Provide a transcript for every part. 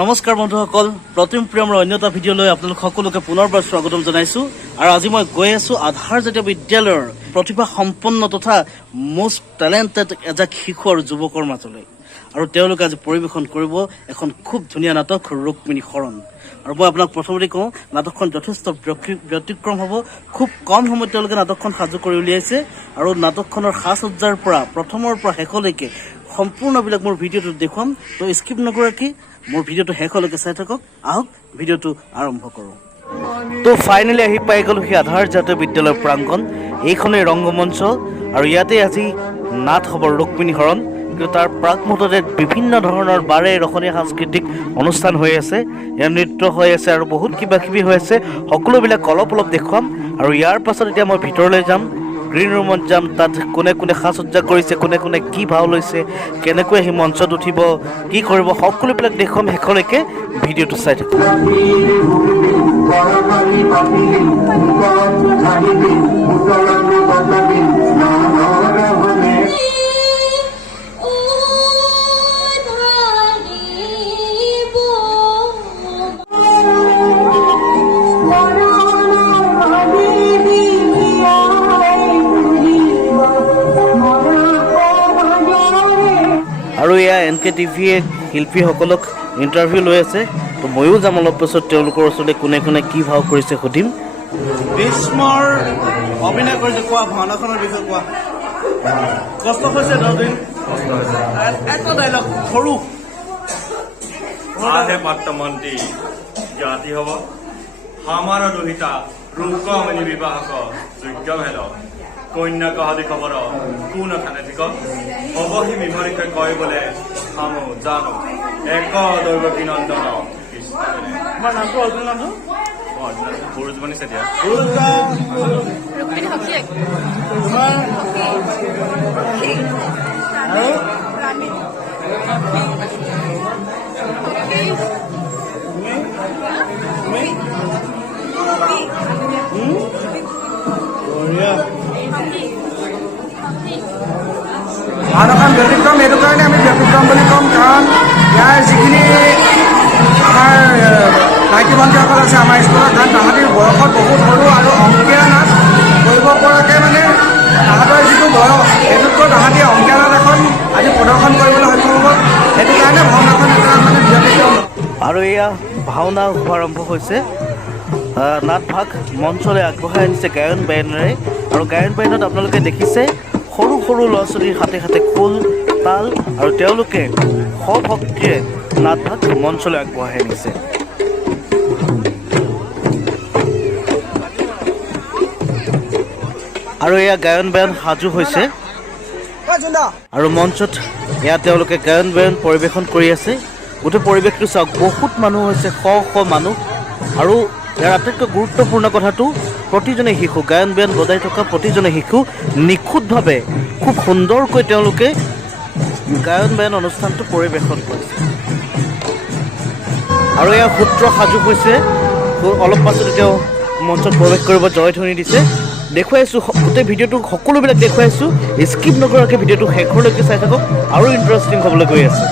নমস্কাৰ বন্ধুসকল, প্ৰতিম প্ৰিয়মৰ অন্য এটা ভিডিঅ'লৈ আপোনালোক সকলোকে পুনৰবাৰ স্বাগতম জনাইছোঁ। আৰু আজি মই গৈ আছোঁ আধাৰ জাতীয় বিদ্যালয়ৰ প্ৰতিভা সম্পন্ন তথা মষ্ট টেলেণ্টেড এজাক শিশু আৰু যুৱকৰ মাজলৈ। আৰু তেওঁলোকে আজি পৰিৱেশন কৰিব এখন খুব ধুনীয়া নাটক ৰুক্মিণী শৰণ। আৰু মই আপোনাক প্ৰথমতে কওঁ, নাটকখন যথেষ্ট ব্যতিক্ৰম হ'ব। খুব কম সময়ত তেওঁলোকে নাটকখন সাজু কৰি উলিয়াইছে আৰু নাটকখনৰ সাজ সজ্জাৰ পৰা প্ৰথমৰ পৰা শেষলৈকে সম্পূৰ্ণবিলাক মোৰ ভিডিঅ'টো দেখুৱাম। তো স্কিপ নকৰাকৈ মোৰ ভিডিঅ'টো শেষলৈকে চাই থাকক। আহক ভিডিঅ'টো আৰম্ভ কৰোঁ। তো ফাইনেলি আহি পাই গ'লোঁ সেই আধাৰ জাতীয় বিদ্যালয়ৰ প্ৰাংগণ। এইখনেই ৰংগমঞ্চ আৰু ইয়াতে আজি নাট হ'ব ৰুক্মিণী শৰণ। কিন্তু তাৰ প্ৰাক মুহূৰ্ততে বিভিন্ন ধৰণৰ বাৰে ৰসনীয়া সাংস্কৃতিক অনুষ্ঠান হৈ আছে, ইয়াৰ নৃত্য হৈ আছে আৰু বহুত কিবা কিবি হৈ আছে। সকলোবিলাক অলপ অলপ দেখুৱাম। আৰু ইয়াৰ পাছত এতিয়া মই ভিতৰলৈ যাম, গ্ৰীণ ৰুমত যাম। তাত কোনে কোনে সাজ সজ্জা কৰিছে, কোনে কোনে কি ভাও লৈছে, কেনেকৈ আহি মঞ্চত উঠিব, কি কৰিব, সকলোবিলাক দেখুৱাম। শেষলৈকে ভিডিঅ'টো চাই থাকক। আৰু এয়া NKTVয়ে শিল্পীসকলক ইণ্টাৰভিউ লৈ আছে। তো ময়ো যাম অলপ পিছত তেওঁলোকৰ ওচৰলৈ, কোনে কোনে কি ভাও কৰিছে সুধিম। ভীষ্মৰ অভিনয় কৰিছে, কোৱা ভাওনাখনৰ বিষয়ে কোৱা। কষ্ট হৈছে 10 দিন, এটা ডাইলগ সৰু। আধে পাত্র মন্ত্রী জাতি হব আমার দুহিতা রূপকমণি বিবাহক যোগ্য ভেদ কন্যা কহাদি খবর কোন খানে ঠিক অবহি বিমরিকে কয় বলে হামু জানো এক দৈবকী নন্দন কৃষ্ণ। তোমাৰ নামটো অৰ্জুন নামটো বুৰুজ বনিছে দিয়া। ভাওনাখন ব্যতিক্ৰম এইটো কাৰণে আমি ব্যতিক্ৰম বুলি ক'ম, কাৰণ ইয়াৰ যিখিনি আমাৰ নাইকী মন্ত্ৰীসকল আছে আমাৰ স্কুলত, কাৰণ তাহাঁতিৰ বয়সত বহুত সৰু আৰু অংকীয়া নাট কৰিব পৰাকৈ মানে তাহাঁতৰ যিটো বয়স সেইটোতকৈ তাহাঁতি অংকীয়া নাট এখন আজি প্ৰদৰ্শন কৰিবলৈ সক্ষম হ'ব। সেইটো কাৰণে ভাওনাখন এটা মানে ব্যতিক্ৰম। আৰু এয়া ভাওনা শুভাৰম্ভ হৈছে। নাটভাগ মঞ্চলৈ আগবঢ়াই আনিছে গায়ন বায়নেৰে। আৰু গায়ন বায়নত আপোনালোকে দেখিছে সৰু সৰু ল'ৰা ছোৱালীৰ হাতে হাতে খোল তাল, আৰু তেওঁলোকে সভক্তিৰে নাটভাগ মঞ্চলৈ আগবঢ়াই আনিছে। আৰু এয়া গায়ন বায়ন সাজু হৈছে আৰু মঞ্চত এয়া তেওঁলোকে গায়ন বায়ন পৰিৱেশন কৰি আছে। গোটেই পৰিৱেশটো চাওক, বহুত মানুহ হৈছে, শ শ মানুহ। আৰু ইয়াৰ আটাইতকৈ গুৰুত্বপূৰ্ণ কথাটো, প্ৰতিজনে শিশু, গায়ন বায়ন বজাই থকা প্ৰতিজনে শিশু নিখুঁতভাৱে খুব সুন্দৰকৈ তেওঁলোকে গায়ন বায়ন অনুষ্ঠানটো পৰিৱেশন কৰিছে। আৰু এয়া সূত্ৰ সাজু হৈছে, অলপ পাছত তেওঁ মঞ্চত প্ৰৱেশ কৰিব, জয়ধ্বনি দিছে। দেখুৱাইছোঁ গোটেই ভিডিঅ'টো, সকলোবিলাক দেখুৱাইছোঁ। স্কিপ নকৰাকৈ ভিডিঅ'টো শেষলৈকে চাই থাকক, আৰু ইণ্টাৰেষ্টিং হ'বলৈ গৈ আছে।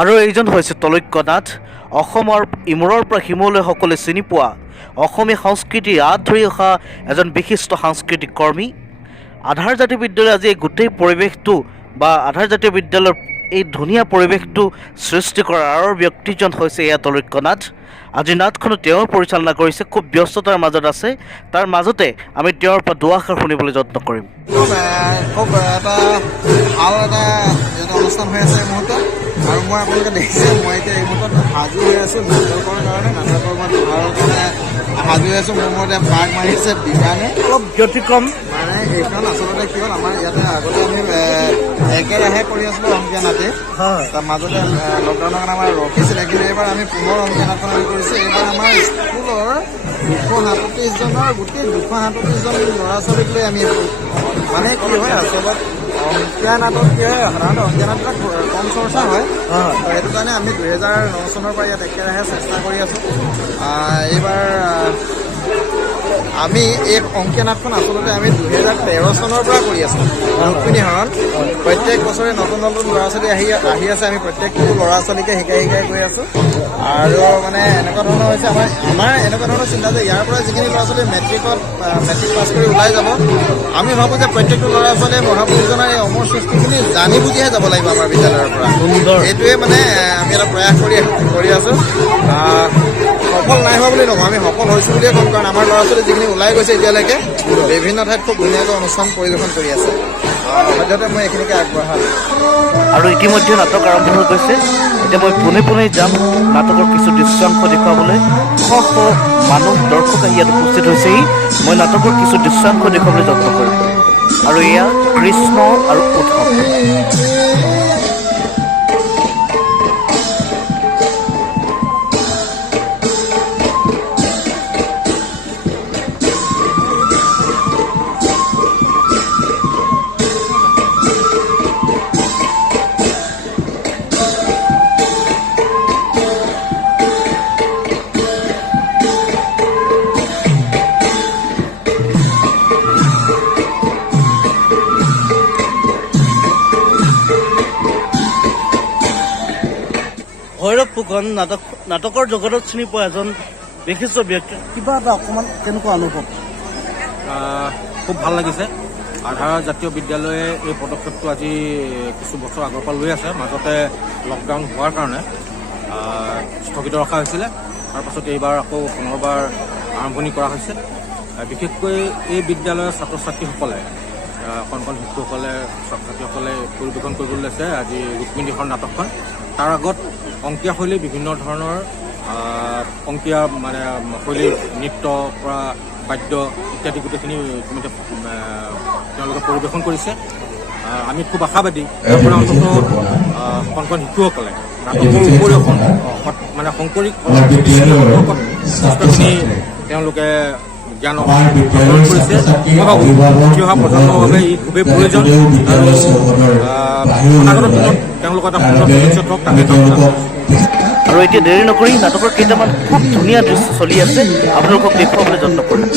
আৰু এইজন হৈছে তলৈক্য নাথ, অসমৰ ইমূৰৰ পৰা সিমূৰলৈ সকলোৱে চিনি পোৱা অসমীয়া সংস্কৃতিৰ আঁত ধৰি অহা এজন বিশিষ্ট সাংস্কৃতিক কৰ্মী। আধাৰ জাতীয় বিদ্যালয় আজি এই গোটেই পৰিৱেশটো বা আধাৰ জাতীয় বিদ্যালয়ৰ এই ধুনীয়া পৰিৱেশটো সৃষ্টি কৰাৰ আৰু ব্যক্তিজন হৈছে এয়া তলৈক্য নাথ। আজি নাটখনো তেওঁ পৰিচালনা কৰিছে, খুব ব্যস্ততাৰ মাজত আছে। তাৰ মাজতে আমি তেওঁৰ পৰা দুআষাৰ শুনিবলৈ যত্ন কৰিম। খুব এটা ভাল এটা অনুষ্ঠান হৈ আছে এই মুহূৰ্তত, আৰু মই আপোনালোকে দেখিছে মই এতিয়া এই মুহূৰ্তত সাজু হৈ আছোঁ নাটকৰ কাৰণে। নাটকৰ মই দুবাৰৰ কাৰণে সাজু হৈ আছোঁ। মোৰ মতে পাক মাৰিছে বিমানে, অলপ ব্যতিক্ৰম মানে এইখন আচলতে কি হ'ল, আমাৰ ইয়াতে আগতে আমি একেৰাহে কৰি আছিলোঁ অংকীয়া নাটে। তাৰ মাজতে লকডাউনৰ কাৰণে আমাৰ ৰখিছিলে, কিন্তু এইবাৰ আমি পুনৰ অংকীয়া নাটখন আমি কৰিছোঁ। এইবাৰ আমাৰ স্কুলৰ 237 জনৰ গোটেই 237জন ল'ৰা ছোৱালীক লৈ আমি, মানে কি হয় আচলত অংকীয়া নাটক কি হয়, সাধাৰণতে অংকীয়া নাটক কম চৰ্চা হয়। সেইটো কাৰণে আমি 2009 চনৰ পৰা ইয়াত একেৰাহে চেষ্টা কৰি আছোঁ। এইবাৰ আমি এই অংকীয়া নাটখন আচলতে আমি 2013 চনৰ পৰা কৰি আছোঁ। ৰুক্মিণী হৰণ প্ৰত্যেক বছৰে নতুন নতুন ল'ৰা ছোৱালী আহি আছে। আমি প্ৰত্যেকটো ল'ৰা ছোৱালীকে শিকাই গৈ আছোঁ। আৰু মানে এনেকুৱা ধৰণৰ হৈছে আমাৰ এনেকুৱা ধৰণৰ চিন্তা যে ইয়াৰ পৰা যিখিনি ল'ৰা ছোৱালী মেট্ৰিক পাছ কৰি ওলাই যাব, আমি ভাবোঁ যে প্ৰত্যেকটো ল'ৰা ছোৱালীয়ে মহাপুৰুষজনাৰ এই অমৰ সৃষ্টিখিনি জানি বুজিহে যাব লাগিব আমাৰ বিদ্যালয়ৰ পৰা। এইটোৱে মানে আমি এটা প্ৰয়াস কৰি আছোঁ। সফল নাই হোৱা বুলি নকওঁ, আমি সফল হৈছোঁ বুলিয়ে ক'ম, কাৰণ আমাৰ ল'ৰা ছোৱালী যিখিনি ওলাই গৈছে এতিয়ালৈকে বিভিন্ন ঠাইত খুব ধুনীয়াকৈ অনুষ্ঠান পৰিৱেশন কৰি আছে। সদ্যহতে মই এইখিনিকে আগবঢ়াম। আৰু ইতিমধ্যে নাটক আৰম্ভ হৈ গৈছে। এতিয়া মই পোনে যাম নাটকৰ কিছু দৃশ্যাংশ দেখুৱাবলৈ। শ মানুহ দৰ্শক আহি ইয়াত উপস্থিত হৈছেহি। মই নাটকৰ কিছু দৃশ্যাংশ দেখুৱাবলৈ যত্ন কৰিম। আৰু এয়া কৃষ্ণ আৰু উদ্ধৱ। ভৈৰৱ ফুকন নাটকৰ জগতত চিনি পোৱা এজন বিশিষ্ট ব্যক্তি, কিবা এটা অকণমান কেনেকুৱা অনুভৱ? খুব ভাল লাগিছে। আধাৰ জাতীয় বিদ্যালয়ে এই পদক্ষেপটো আজি কিছু বছৰ আগৰ পৰা লৈ আছে। মাজতে লকডাউন হোৱাৰ কাৰণে স্থগিত ৰখা হৈছিলে। তাৰপাছত এইবাৰ আকৌ পুনৰবাৰ আৰম্ভণি কৰা হৈছে। বিশেষকৈ এই বিদ্যালয়ৰ ছাত্ৰ ছাত্ৰীসকলে, কণ শিশুসকলে, ছাত্ৰ ছাত্ৰীসকলে পৰিৱেশন কৰিবলৈ লৈছে আজি ৰুক্মিণী হৰণ নাটকখন। তাৰ আগত অংকীয়া শৈলী, বিভিন্ন ধৰণৰ অংকীয়া মানে শৈলীৰ নৃত্য পৰা বাদ্য ইত্যাদি গোটেইখিনি ইতিমধ্যে তেওঁলোকে পৰিৱেশন কৰিছে। আমি খুব আশাবাদী ইয়াৰ পৰা অন্ততঃ কণ শিশুসকলে নাটকৰ উপৰিও মানে শংকৰী যথেষ্টখিনি তেওঁলোকে জ্ঞান অৰ্জন কৰিছে। মই ভাবোঁ উঠি অহা প্ৰজন্মৰ বাবে ই খুবেই প্ৰয়োজন, আৰু অনাগত দিনত তেওঁলোকৰ এটা সুন্দৰ ভৱিষ্যত হওক তাকে কামনা কৰিছোঁ। আৰু এতিয়া দেৰি নকৰি নাটকৰ কেইটামান খুব ধুনীয়া দৃশ্য চলি আছে, আপোনালোকক দেখুৱাবলৈ যত্ন কৰিম।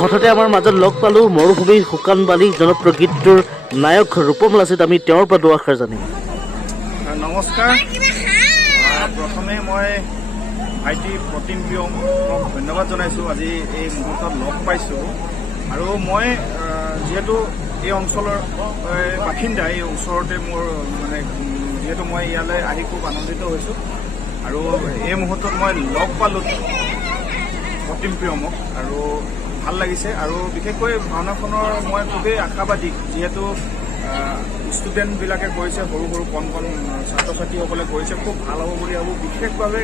হঠাতে আমাৰ মাজত লগ পালোঁ মৰুভূমি শুকান বালি জনপ্ৰিয় গীতটোৰ নায়ক ৰূপম লাচিত। আমি তেওঁৰ পৰা দুআষাৰ জানিম। নমস্কাৰ। প্ৰথমে মই ভাইটি প্ৰতিম প্ৰিয়মক ধন্যবাদ জনাইছোঁ, আজি এই মুহূৰ্তত লগ পাইছোঁ। আৰু মই যিহেতু এই অঞ্চলৰ বাসিন্দা, এই ওচৰতে মোৰ মানে যিহেতু মই ইয়ালৈ আহি খুব আনন্দিত হৈছোঁ। আৰু এই মুহূৰ্তত মই লগ পালোঁ প্ৰতিম প্ৰিয়মক আৰু ভাল লাগিছে। আৰু বিশেষকৈ ভাওনাখনৰ মই খুবেই আশাবাদী, যিহেতু ষ্টুডেণ্টবিলাকে কৰিছে, সৰু সৰু কণ ছাত্ৰ ছাত্ৰীসকলে কৰিছে, খুব ভাল হ'ব বুলি ভাবোঁ। বিশেষভাৱে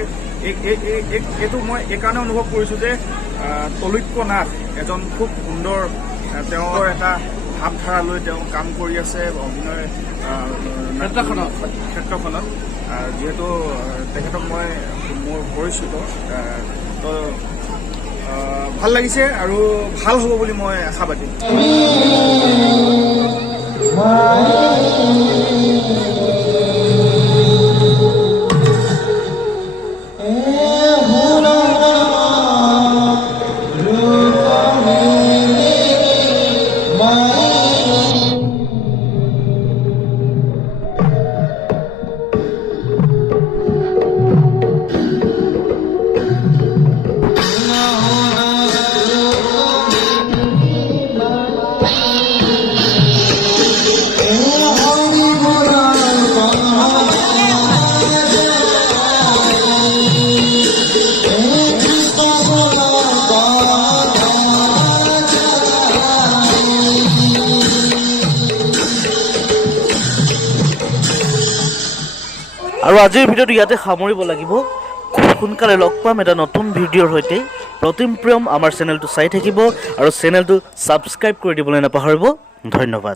এইটো মই এইকাৰণে অনুভৱ কৰিছোঁ যে তলৈক্য নাথ এজন খুব সুন্দৰ, তেওঁৰ এটা ভাৱধাৰা লৈ তেওঁ কাম কৰি আছে অভিনয় ক্ষেত্ৰখনত। যিহেতু তেখেতক মই মোৰ পৰিচিত, তো ভাল লাগিছে আৰু ভাল হ'ব বুলি মই আশাবাদী। আৰু আজিৰ ভিডিঅ'টো ইয়াতে সামৰিব লাগিব। খুব সোনকালে লগ পাম এটা নতুন ভিডিঅ'ৰ সৈতে। প্ৰতিম প্ৰিয়ম আমাৰ চেনেলটো চাই থাকিব আৰু চেনেলটো ছাবস্ক্ৰাইব কৰি দিবলৈ নাপাহৰিব। ধন্যবাদ।